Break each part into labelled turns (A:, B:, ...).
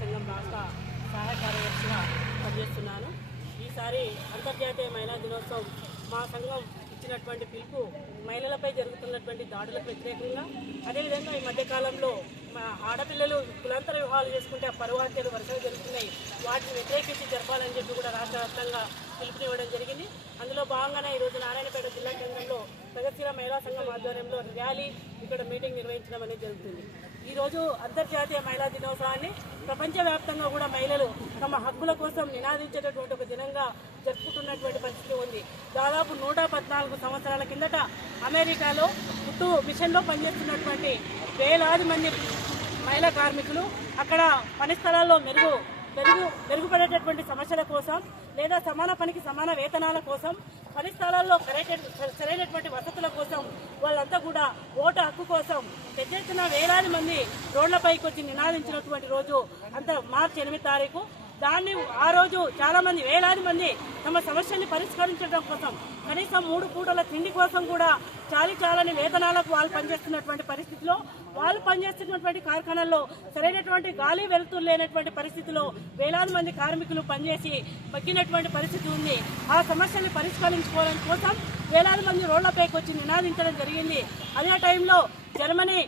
A: సంఘం రాష్ట్ర సహాయ కార్యదర్శిగా పనిచేస్తున్నాను. ఈసారి అంతర్జాతీయ మహిళా దినోత్సవం మా సంఘం ఇచ్చినటువంటి పిలుపు మహిళలపై జరుగుతున్నటువంటి దాడులకు వ్యతిరేకంగా. అదేవిధంగా ఈ మధ్యకాలంలో మా ఆడపిల్లలు కులాంతర వివాహాలు చేసుకుంటే ఆ హత్యలు వరుసగా జరుగుతున్నాయి. వాటిని వ్యతిరేకించి జరపాలని చెప్పి కూడా రాష్ట్ర వ్యాప్తంగా పిలుపునివ్వడం జరిగింది. అందులో భాగంగానే ఈరోజు నారాయణపేట జిల్లా కేంద్రంలో ప్రగతిశీల మహిళా సంఘం ఆధ్వర్యంలో ర్యాలీ ఇక్కడ మీటింగ్ నిర్వహించడం అనేది జరుగుతుంది. ఈరోజు అంతర్జాతీయ మహిళా దినోత్సవాన్ని ప్రపంచవ్యాప్తంగా కూడా మహిళలు తమ హక్కుల కోసం నినాదించేటటువంటి ఒక దినంగా జరుపుకుంటున్నటువంటి పరిస్థితి ఉంది. దాదాపు నూట పద్నాలుగు సంవత్సరాల కిందట అమెరికాలో పుట్టు మిషన్లో పనిచేస్తున్నటువంటి వేలాది మంది మహిళా కార్మికులు అక్కడ పని స్థలాల్లో మెరుగు మెరుగు మెరుగుపడేటటువంటి సమస్యల కోసం లేదా సమాన పనికి సమాన వేతనాల కోసం పని స్థలాల్లో సరైనటువంటి వసతుల కోసం వాళ్ళంతా కూడా ఓటు హక్కు కోసం పెద్ద ఎత్తున వేలాది మంది రోడ్లపైకి వచ్చి నినాదించినటువంటి రోజు అంత మార్చి ఎనిమిది తారీఖు. దాన్ని ఆ రోజు చాలా మంది వేలాది మంది తమ సమస్యల్ని పరిష్కరించడం కోసం కనీసం మూడు పూటల తిండి కోసం కూడా చాలి చాలని వేతనాలకు వాళ్ళు పనిచేస్తున్నటువంటి పరిస్థితిలో వాళ్ళు పనిచేస్తున్నటువంటి కార్ఖానాల్లో సరైనటువంటి గాలి వెలుతురు లేనటువంటి పరిస్థితిలో వేలాది మంది కార్మికులు పనిచేసి బగ్గినటువంటి పరిస్థితి ఉంది. ఆ సమస్యల్ని పరిష్కరించుకోవడం కోసం వేలాది మంది రోడ్లపైకి వచ్చి నినాదించడం జరిగింది. అదే టైంలో జర్మనీ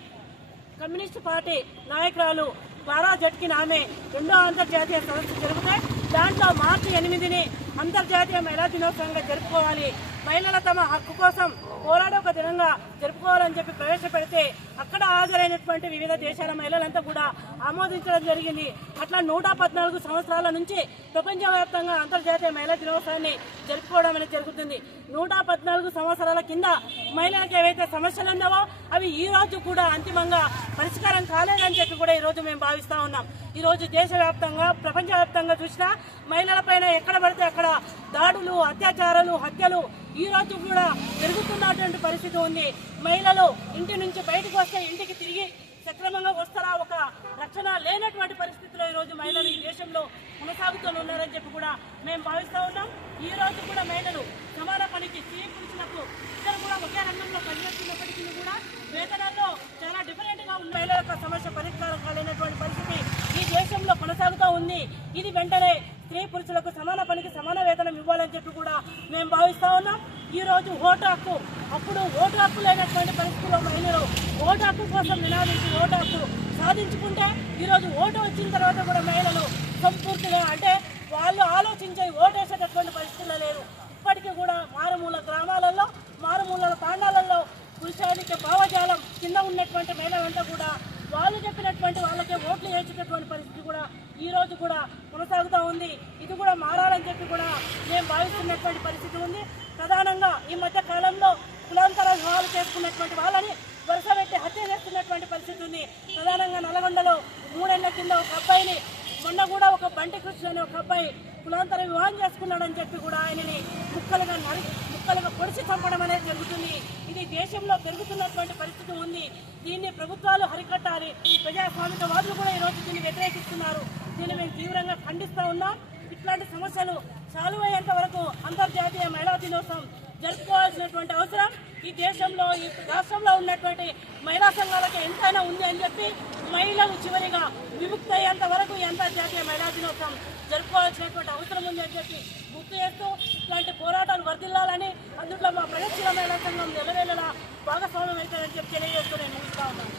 A: కమ్యూనిస్ట్ పార్టీ నాయకురాలు క్లారా జట్కిన్ ఆమె రెండో అంతర్జాతీయ సదస్సు జరుగుతాయి. దాంట్లో మార్చి ఎనిమిదిని అంతర్జాతీయ మహిళా దినోత్సవంగా జరుపుకోవాలి. మహిళల తమ హక్కు కోసం పోరాడే ఒక దినంగా జరుపుకోవాలని చెప్పి ప్రవేశపెడితే అక్కడ హాజరైనటువంటి వివిధ దేశాల మహిళలంతా కూడా ఆమోదించడం జరిగింది. అట్లా నూట పద్నాలుగు సంవత్సరాల నుంచి ప్రపంచవ్యాప్తంగా అంతర్జాతీయ మహిళా దినోత్సవాన్ని జరుపుకోవడం అనేది జరుగుతుంది. నూట పద్నాలుగు సంవత్సరాల కింద మహిళలకు ఏవైతే సమస్యలు ఉన్నావో అవి ఈ రోజు కూడా అంతిమంగా పరిష్కారం కాలేదని చెప్పి కూడా ఈ రోజు మేము భావిస్తా ఉన్నాం. ఈ రోజు దేశవ్యాప్తంగా ప్రపంచవ్యాప్తంగా చూసినా మహిళలపైన ఎక్కడ పడితే అక్కడ దాడులు అత్యాచారాలు హత్యలు ఈ రోజు కూడా పెరుగుతున్నటువంటి పరిస్థితి ఉంది. మహిళలు ఇంటి నుంచి బయటకు వస్తే ఇంటికి తిరిగి సక్రమంగా వస్తారా? ఒక రక్షణ లేనటువంటి పరిస్థితిలో ఈ రోజు మహిళలు ఈ దేశంలో కొనసాగుతూ ఉన్నారని చెప్పి కూడా మేము భావిస్తూ ఉన్నాం. ఈ రోజు కూడా మహిళలు సమాన పనికి స్త్రీ పురుషులకు ఇద్దరు కూడా ఒకే రంగంలో పనిచేస్తున్నప్పటికీ కూడా వేతనాల్లో చాలా డిఫరెంట్గా ఉన్న మహిళల యొక్క సమస్య పరిష్కారం కాలేనటువంటి పరిస్థితి ఈ దేశంలో కొనసాగుతూ ఉంది. ఇది వెంటనే స్త్రీ పురుషులకు సమాన పనికి సమాన వేతనం ఇవ్వాలని చెప్పి కూడా మేము భావిస్తూ ఉన్నాం. ఈరోజు ఓటు హక్కు అప్పుడు ఓటు హక్కు లేనటువంటి పరిస్థితుల్లో మహిళలు ఓటు హక్కు కోసం నినాదించి ఓటు హక్కు సాధించుకుంటే ఈరోజు ఓటు వచ్చిన తర్వాత కూడా మహిళలు సంపూర్తిగా అంటే వాళ్ళు ఆలోచించే ఓటు వేసేటటువంటి పరిస్థితుల్లో లేరు. ఇప్పటికీ కూడా మారుమూల గ్రామాలలో మారుమూల తాండాలలో పురుషానికి భావజాలం కింద ఉన్నటువంటి మహిళలంతా కూడా వాళ్ళు చెప్పినటువంటి వాళ్ళకే ఓట్లు వేసేటటువంటి పరిస్థితి కూడా ఈ రోజు కూడా కొనసాగుతూ ఉంది. ఇది కూడా మారాలని చెప్పి కూడా మేము భావిస్తున్నటువంటి పరిస్థితి ఉంది. ప్రధానంగా ఈ మధ్య కాలంలో కులాంతర వివాహాలు చేసుకున్నటువంటి వాళ్ళని వరుస పెట్టి హత్య చేస్తున్నటువంటి పరిస్థితి ఉంది. ప్రధానంగా నల్గొండలో మూడేళ్ళ కింద ఒక అబ్బాయిని మొన్న కూడా ఒక బంటి కృష్ణ అనే ఒక అబ్బాయి కులాంతర వివాహం చేసుకున్నాడని చెప్పి కూడా ఆయనని ముక్కలుగా నరి ముక్కలుగా పొడిచి చంపడం అనేది జరుగుతుంది. ఇది దేశంలో పెరుగుతున్నటువంటి పరిస్థితి ఉంది. దీన్ని ప్రభుత్వాలు హరికట్టాలి ప్రజాస్వామికవాదులు కూడా ఈ రోజు దీన్ని వ్యతిరేకిస్తున్నారు. దీన్ని మేము తీవ్రంగా ఖండిస్తూ ఉన్నాం. ఇట్లాంటి సమస్యలు సాల్వ్ అయ్యేంత అంతర్జాతీయ మహిళా దినోత్సవం జరుపుకోవాల్సినటువంటి అవసరం. ఈ దేశంలో ఈ రాష్ట్రంలో ఉన్నటువంటి మహిళా సంఘాలకు ఎంతైనా ఉంది అని చెప్పి మహిళలు చివరిగా విముక్తి అయ్యేంత వరకు ఈ అంతర్జాతీయ మహిళా దినోత్సవం జరుపుకోవాల్సినటువంటి అవసరం ఉంది అని చెప్పి గుర్తు చేస్తూ ఇలాంటి పోరాటాలు వర్ధిల్లాలని అందులో మా ప్రగతిశీల మహిళా సంఘం నిలవేళలా భాగస్వామ్యం అవుతుందని చెప్పి తెలియజేస్తూ నేను ముగిస్తా ఉన్నాను.